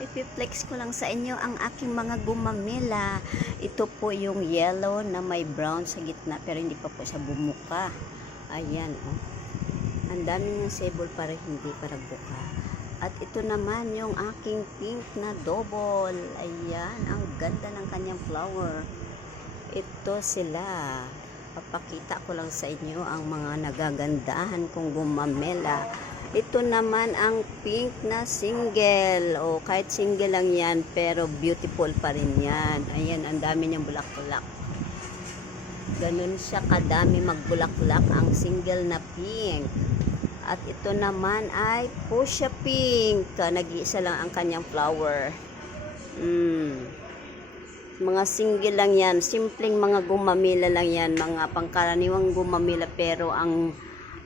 Ipiplex ko lang sa inyo ang aking mga gumamela. Ito po yung yellow na may brown sa gitna pero hindi pa po siya bumuka. Ayan, oh. Ang dami ng sable para hindi para buka. At ito naman yung aking pink na double. Ayan, ang ganda ng kanyang flower. Ito sila. Papakita ko lang sa inyo ang mga nagagandahan kong gumamela. Ito naman ang pink na single. O kahit single lang yan, pero beautiful pa rin yan. Ayan, ang dami niyang bulaklak. Ganun siya kadami magbulaklak ang single na pink. At ito naman ay fuchsia pink. Nag-iisa lang ang kanyang flower. Mga single lang yan. Simpleng mga gumamela lang yan. Mga pangkaraniwang gumamela, pero ang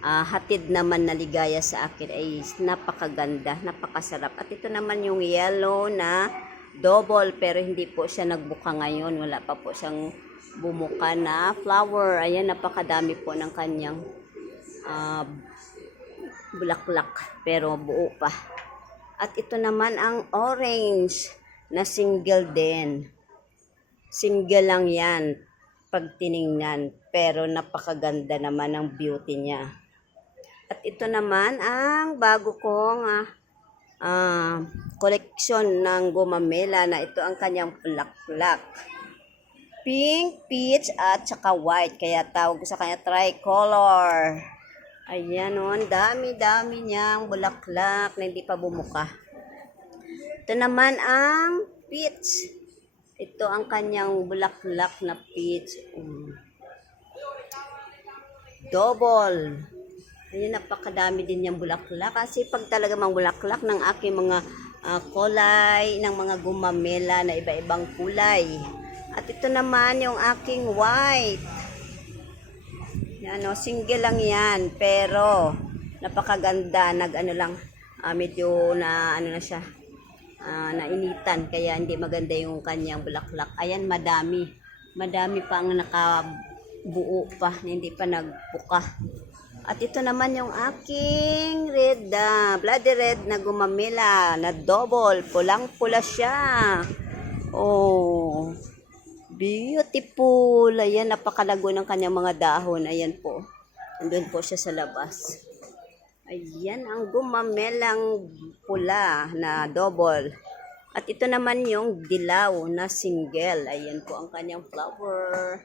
hatid naman na ligaya sa akin ay napakaganda, napakasarap. At ito naman yung yellow na double, pero hindi po siya nagbuka ngayon. Wala pa po siyang bumuka na flower. Ayan, napakadami po ng kanyang bulaklak, pero buo pa. At ito naman ang orange na single din. Single lang yan pag tiningnan, pero napakaganda naman ang beauty niya. At ito naman ang bago kong koleksyon ng gumamela na ito ang kanyang bulaklak. Pink, peach, at saka white. Kaya tawag ko sa kanya tricolor. Ayan o, dami-dami niyang bulaklak na hindi pa bumuka. Ito naman ang peach. Ito ang kanyang bulaklak na peach. Double. Ayan, napakadami din niyang bulaklak. Kasi pag talaga mang bulaklak ng aking mga kulay, ng mga gumamela na iba-ibang kulay. At ito naman yung aking white. Yan, single lang yan, pero napakaganda. Medyo na na siya, nainitan, kaya hindi maganda yung kanyang bulaklak. Ayan, madami pa ang nakabuo pa, hindi pa nagbuka. At ito naman yung aking red, bloody red na gumamela na double. Pulang-pula siya. Oh, beautiful. Ayan, napakalago ng kanyang mga dahon. Ayan po. Andun po siya sa labas. Ayan, ang gumamelang pula na double. At ito naman yung dilaw na single. Ayan po ang kanyang flower.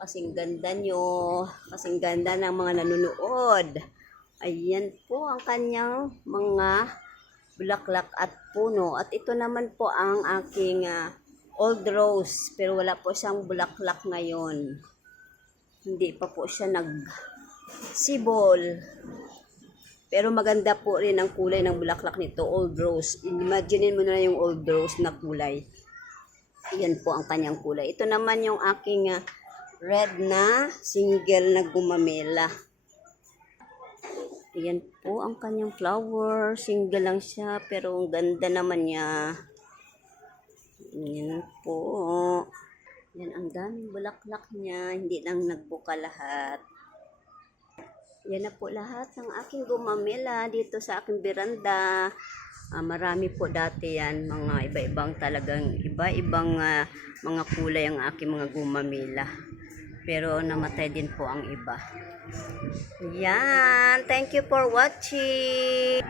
Kasing ganda nyo. Kasing ganda ng mga nanunood. Ayan po ang kanyang mga bulaklak at puno. At ito naman po ang aking old rose. Pero wala po siyang bulaklak ngayon. Hindi pa po siya nagsibol. Pero maganda po rin ang kulay ng bulaklak nito, old rose. Imaginein mo na yung old rose na kulay. Ayan po ang kanyang kulay. Ito naman yung aking red na single na gumamela. Ayan po ang kanyang flower. Single lang siya, pero ang ganda naman niya. Ayan po. Ayan, ang daming bulaklak niya. Hindi lang nagbuka lahat. Yan na po lahat ng aking gumamela dito sa aking beranda. Marami po dati yan. Mga iba-ibang mga kulay ang aking mga gumamela. Pero namatay din po ang iba. Yan. Thank you for watching.